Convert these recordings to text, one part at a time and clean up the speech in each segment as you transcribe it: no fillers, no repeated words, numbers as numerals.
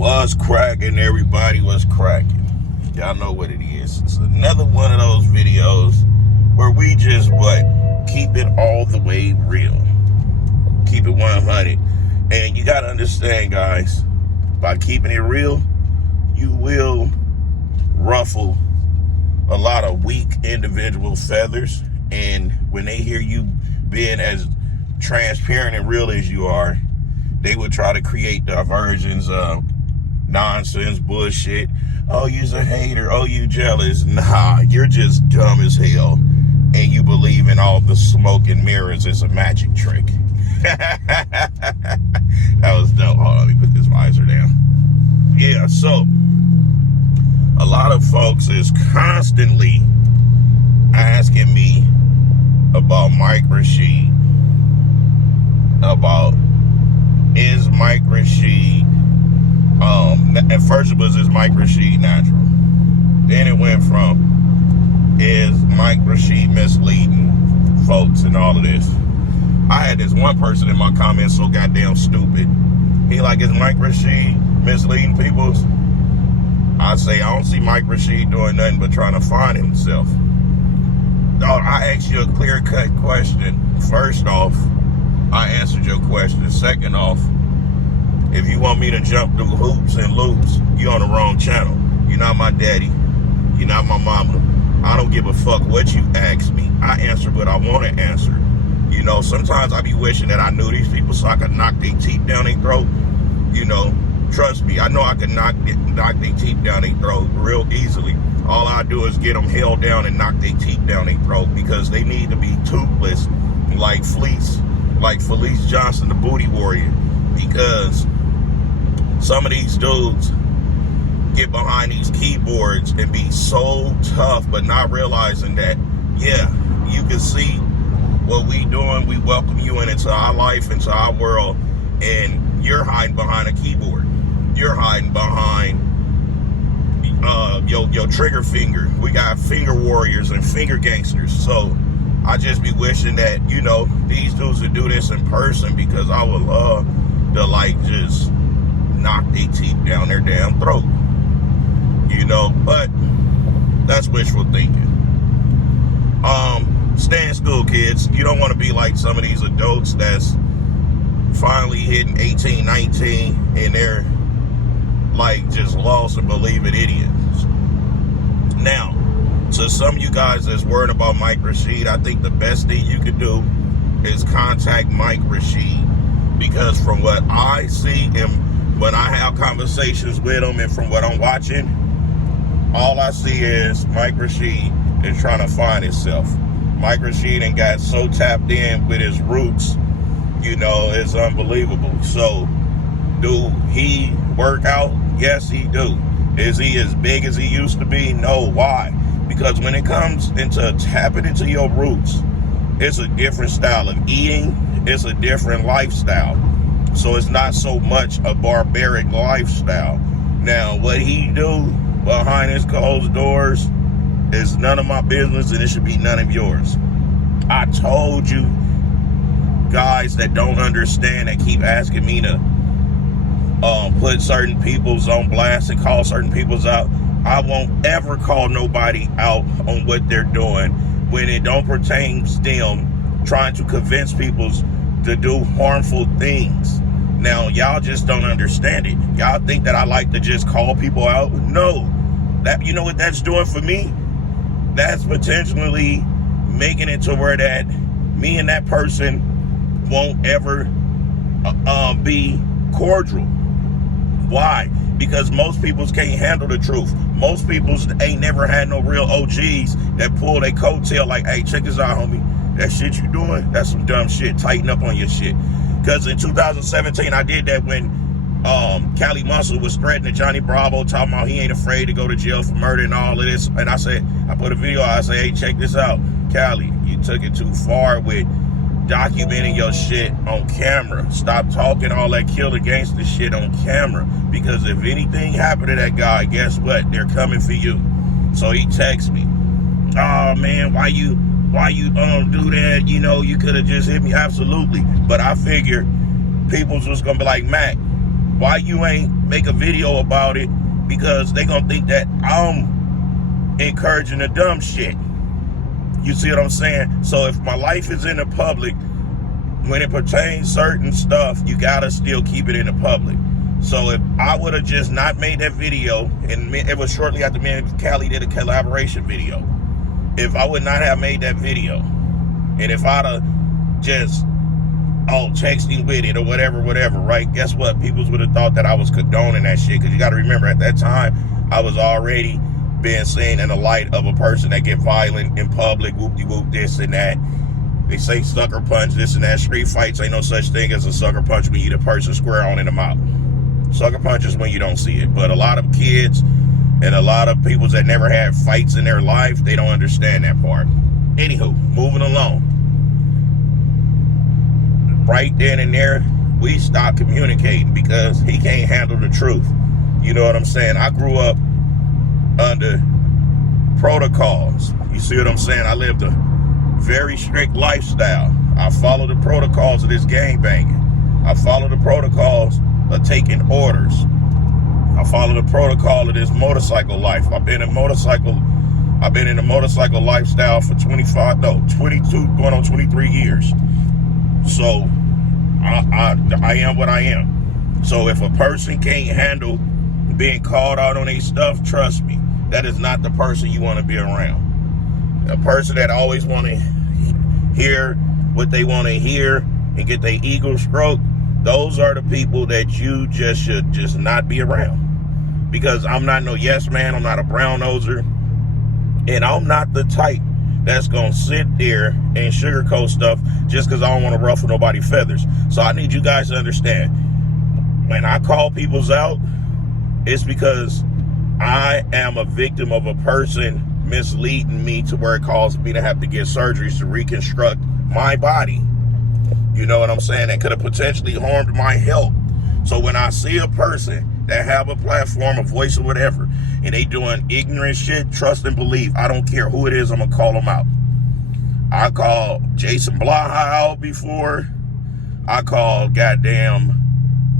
Was cracking, everybody was cracking. Y'all know what it is. It's another one of those videos where we just keep it all the way real. Keep it 100. And you gotta understand, guys, by keeping it real, you will ruffle a lot of weak individual feathers. And when they hear you being as transparent and real as you are, they will try to create diversions of nonsense, bullshit. Oh, you's a hater. Oh, you jealous. Nah, you're just dumb as hell. And you believe in all the smoke and mirrors as a magic trick. That was dope. Hold on, let me put this visor down. Yeah, so a lot of folks is constantly asking me about Mike Rashid. About, is Mike Rashid, at first it was, is Mike Rashid natural? Then it went from, is Mike Rashid misleading folks and all of this? I had this one person in my comments so goddamn stupid. He like, is Mike Rashid misleading people? I say, I don't see Mike Rashid doing nothing but trying to find himself. Dog, I asked you a clear-cut question. First off, I answered your question. Second off, if you want me to jump through hoops and loops, you're on the wrong channel. You're not my daddy. You're not my mama. I don't give a fuck what you ask me. I answer what I want to answer. You know, sometimes I be wishing that I knew these people so I could knock their teeth down their throat. You know, trust me, I know I can knock their teeth down their throat real easily. All I do is get them held down and knock their teeth down their throat because they need to be toothless like Felice Johnson, the booty warrior. Because some of these dudes get behind these keyboards and be so tough, but not realizing that, yeah, you can see what we doing. We welcome you into our life, into our world, and you're hiding behind a keyboard. You're hiding behind your trigger finger. We got finger warriors and finger gangsters. So I just be wishing that, you know, these dudes would do this in person, because I would love to just knock their teeth down their damn throat. You know, but that's wishful thinking. Stay in school, kids. You don't want to be like some of these adults that's finally hitting 18, 19, and they're just lost and believing idiots. Now, to some of you guys that's worried about Mike Rashid, I think the best thing you could do is contact Mike Rashid, because from what I see and when I have conversations with him and from what I'm watching, all I see is Mike Rashid is trying to find himself. Mike Rashid and got so tapped in with his roots, you know, it's unbelievable. So, do he work out? Yes, he do. Is he as big as he used to be? No. Why? Because when it comes into tapping into your roots, it's a different style of eating. It's a different lifestyle. So it's not so much a barbaric lifestyle. Now, what he do behind his closed doors is none of my business, and it should be none of yours. I told you guys that don't understand, that keep asking me to put certain people's on blast and call certain people's out. I won't ever call nobody out on what they're doing when it don't pertain to them trying to convince people to do harmful things. Now, y'all just don't understand it. Y'all think that I like to just call people out? No. That, you know what that's doing for me? That's potentially making it to where that me and that person won't ever be cordial. Why? Because most people can't handle the truth. Most people ain't never had no real OGs that pull their coattail like, hey, check this out, homie. That shit you doing, that's some dumb shit. Tighten up on your shit. Because in 2017, I did that when Cali Muscle was threatening Johnny Bravo, talking about he ain't afraid to go to jail for murder and all of this. And I said, I put a video out, I said, hey, check this out. Cali, you took it too far with documenting your shit on camera. Stop talking all that killer gangster shit on camera. Because if anything happened to that guy, guess what? They're coming for you. So he texts me, oh man, why you do that? You know, you could have just hit me. Absolutely. But I figured people's was gonna be like, Mac, why you ain't make a video about it because they gonna think that I'm encouraging the dumb shit. You see what I'm saying? So if my life is in the public, when it pertains certain stuff, you gotta still keep it in the public. So if I would have just not made that video, and it was shortly after me and Callie did a collaboration video. If I would not have made that video, and if I'd have just texting with it or whatever, right? Guess what? People would have thought that I was condoning that shit. Because you got to remember, at that time, I was already being seen in the light of a person that get violent in public, whoop-de-whoop, this and that. They say sucker punch, this and that. Street fights, ain't no such thing as a sucker punch when you hit a person square on in the mouth. Sucker punch is when you don't see it. But a lot of kids and a lot of people that never had fights in their life, they don't understand that part. Anywho, moving along. Right then and there, we stopped communicating because he can't handle the truth. You know what I'm saying? I grew up under protocols. You see what I'm saying? I lived a very strict lifestyle. I follow the protocols of this gangbanging. I follow the protocols of taking orders. I follow the protocol of this motorcycle life. I've been in the motorcycle lifestyle for 22, going on 23 years. So I am what I am. So if a person can't handle being called out on their stuff, trust me, that is not the person you want to be around. A person that always want to hear what they want to hear and get their ego stroked, those are the people that you just should just not be around. Because I'm not no yes man, I'm not a brown noser, and I'm not the type that's gonna sit there and sugarcoat stuff just because I don't want to ruffle nobody's feathers. So I need you guys to understand, when I call people's out, it's because I am a victim of a person misleading me to where it causes me to have to get surgeries to reconstruct my body. You know what I'm saying? That could have potentially harmed my health. So when I see a person that have a platform, a voice or whatever, and they doing ignorant shit, trust and believe, I don't care who it is, I'm gonna call them out. I called Jason Blaha out before. I called goddamn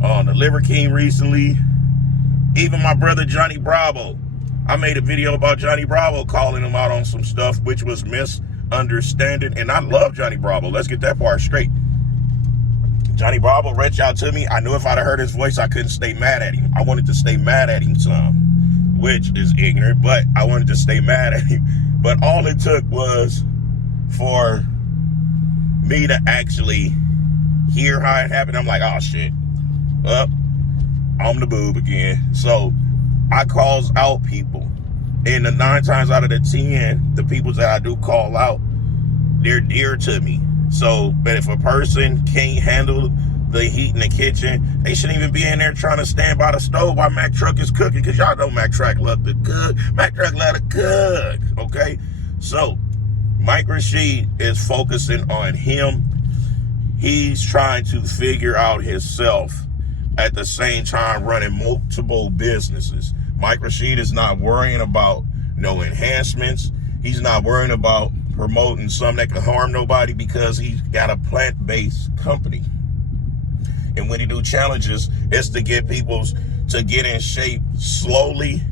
the Liver King recently. Even my brother Johnny Bravo. I made a video about Johnny Bravo calling him out on some stuff which was misunderstanding. And I love Johnny Bravo. Let's get that part straight. Johnny Bravo reached out to me. I knew if I'd have heard his voice, I couldn't stay mad at him. I wanted to stay mad at him some, which is ignorant, but I wanted to stay mad at him. But all it took was for me to actually hear how it happened. I'm like, oh shit, I'm the boob again. So I calls out people, and the 9 times out of the 10, the people that I do call out, they're dear to me. So, but if a person can't handle the heat in the kitchen, they shouldn't even be in there trying to stand by the stove while Mac Truck is cooking, because y'all know Mac Truck love to cook. Mac Truck love to cook, okay? So, Mike Rashid is focusing on him. He's trying to figure out himself at the same time running multiple businesses. Mike Rashid is not worrying about no enhancements. He's not worrying about promoting something that can harm nobody, because he's got a plant-based company. And when he do challenges, it's to get people to get in shape slowly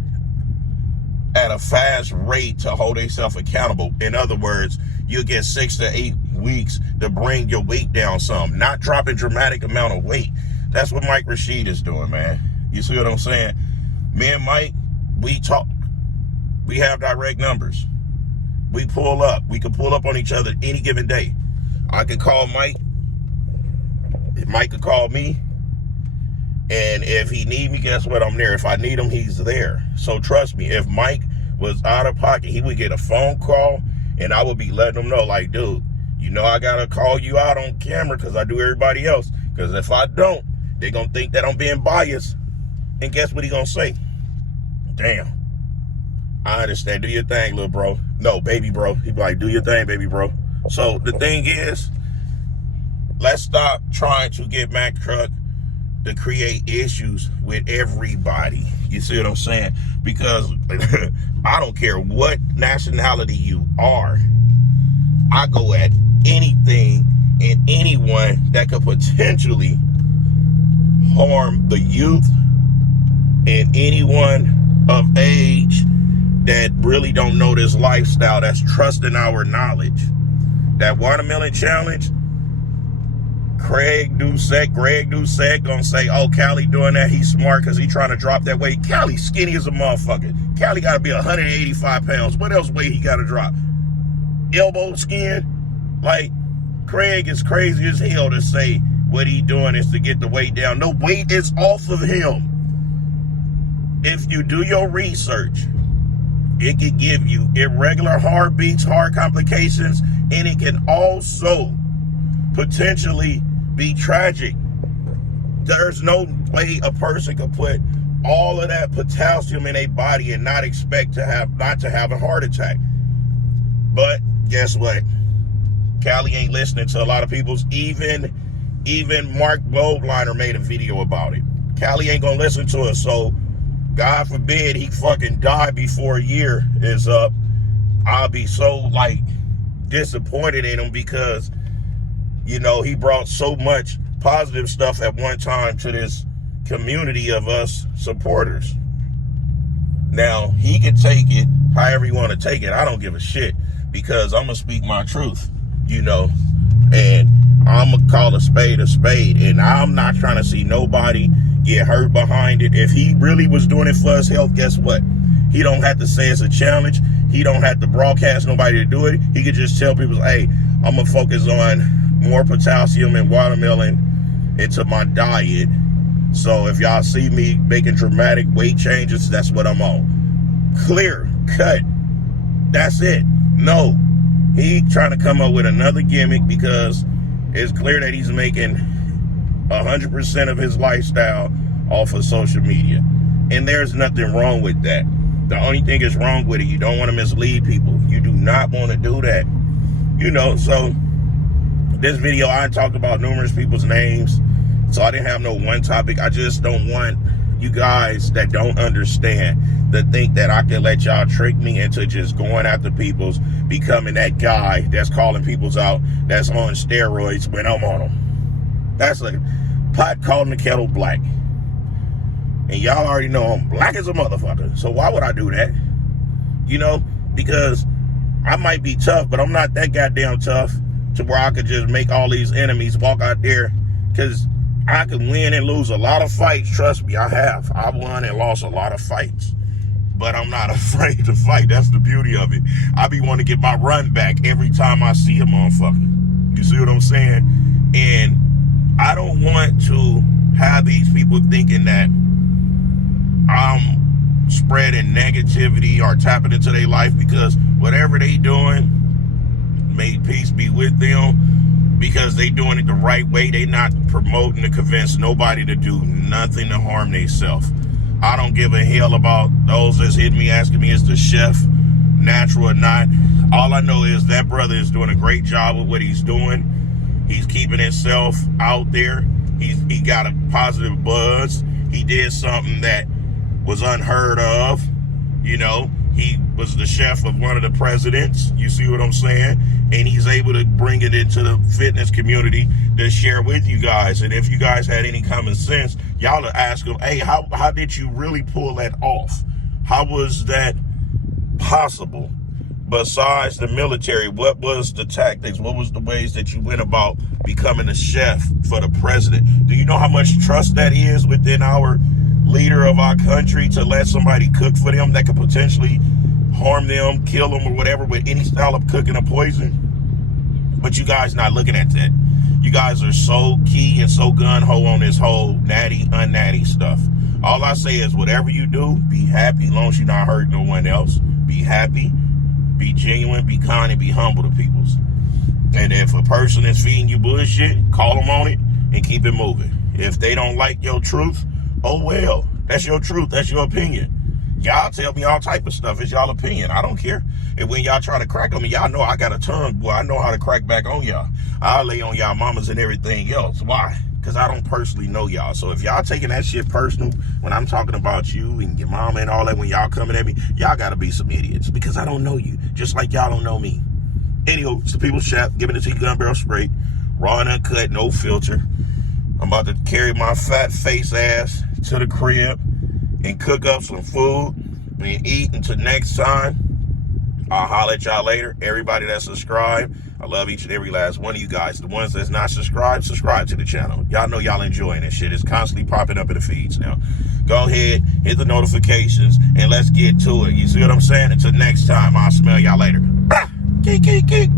at a fast rate to hold themselves accountable. In other words, you'll get 6 to 8 weeks to bring your weight down some, not dropping dramatic amount of weight. That's what Mike Rashid is doing, man. You see what I'm saying? Me and Mike, we talk. We have direct numbers. We pull up. We can pull up on each other any given day. I could call Mike. Mike could call me. And if he need me, guess what? I'm there. If I need him, he's there. So trust me, if Mike was out of pocket, he would get a phone call, and I would be letting him know, like, dude, you know I got to call you out on camera because I do everybody else. Because if I don't, they're going to think that I'm being biased. And guess what he going to say? Damn. I understand. Do your thing, little bro. No, baby bro. He be like, do your thing, baby bro. So the thing is, let's stop trying to get Mac Truck to create issues with everybody. You see what I'm saying? Because I don't care what nationality you are. I go at anything and anyone that could potentially harm the youth anyone of age that really don't know this lifestyle, that's trusting our knowledge. That watermelon challenge, Greg Doucette gonna say, oh, Cali doing that, he's smart because he trying to drop that weight. Cali skinny as a motherfucker. Cali gotta be 185 pounds. What else weight he gotta drop? Elbow skin? Like, Craig is crazy as hell to say what he doing is to get the weight down. The weight is off of him. If you do your research, it can give you irregular heartbeats, heart complications, and it can also potentially be tragic. There's no way a person could put all of that potassium in a body and not expect not to have a heart attack. But guess what? Cali ain't listening to a lot of people's. Even Mark Goldliner made a video about it. Cali ain't gonna listen to us. So God forbid he fucking die before a year is up. I'll be so disappointed in him because, you know, he brought so much positive stuff at one time to this community of us supporters. Now, he can take it however you want to take it. I don't give a shit because I'm going to speak my truth, you know, and I'm going to call a spade, and I'm not trying to see nobody get hurt behind it. If he really was doing it for his health, guess what? He don't have to say it's a challenge. He don't have to broadcast nobody to do it. He could just tell people, hey, I'm going to focus on more potassium and watermelon into my diet. So if y'all see me making dramatic weight changes, that's what I'm on. Clear, cut. That's it. No, he trying to come up with another gimmick because it's clear that he's making 100% of his lifestyle off of social media. And there's nothing wrong with that. The only thing is wrong with it, you don't want to mislead people. You do not want to do that. You know, so this video, I talked about numerous people's names. So I didn't have no one topic. I just don't want you guys that don't understand to think that I can let y'all trick me into just going after people's, becoming that guy that's calling people's out, that's on steroids when I'm on them. That's like pot calling the kettle black. And y'all already know I'm black as a motherfucker. So why would I do that? You know, because I might be tough, but I'm not that goddamn tough to where I could just make all these enemies walk out there. Because I can win and lose a lot of fights. Trust me, I have. I've won and lost a lot of fights. But I'm not afraid to fight. That's the beauty of it. I be wanting to get my run back every time I see a motherfucker. You see what I'm saying? And I don't want to have these people thinking that I'm spreading negativity or tapping into their life, because whatever they doing, may peace be with them, because they doing it the right way. They not promoting to convince nobody to do nothing to harm themselves. I don't give a hell about those that's hitting me asking me is the chef natural or not. All I know is that brother is doing a great job with what he's doing. He's keeping himself out there. He got a positive buzz. He did something that was unheard of. You know, he was the chef of one of the presidents. You see what I'm saying? And he's able to bring it into the fitness community to share with you guys. And if you guys had any common sense, y'all would ask him, hey, how did you really pull that off? How was that possible? Besides the military, what was the tactics? What was the ways that you went about becoming a chef for the president? Do you know how much trust that is within our leader of our country to let somebody cook for them that could potentially harm them, kill them, or whatever with any style of cooking or poison? But you guys not looking at that. You guys are so key and so gun-ho on this whole natty, unnatty stuff. All I say is whatever you do, be happy as long as you're not hurting no one else. Be happy, be genuine, be kind, and be humble to people. And if a person is feeding you bullshit, call them on it and keep it moving. If they don't like your truth, oh well, that's your truth, that's your opinion. Y'all tell me all type of stuff, it's y'all opinion, I don't care. And when y'all try to crack on me, y'all know I got a tongue, boy, I know how to crack back on y'all. I'll lay on y'all mamas and everything else. Why? Because I don't personally know y'all. So if y'all taking that shit personal, when I'm talking about you and your mama and all that, when y'all coming at me, y'all gotta be some idiots, because I don't know you, just like y'all don't know me. Anywho, it's the People's Chef, giving it to you gun barrel straight, raw and uncut, no filter. I'm about to carry my fat face ass to the crib and cook up some food and eat. Until next time, I'll holler at y'all later. Everybody that's subscribed, I love each and every last one of you guys. The ones that's not subscribed, subscribe to the channel. Y'all know y'all enjoying this shit. It's constantly popping up in the feeds now. Go ahead, hit the notifications, and let's get to it. You see what I'm saying? Until next time, I'll smell y'all later. Geek, geek, geek.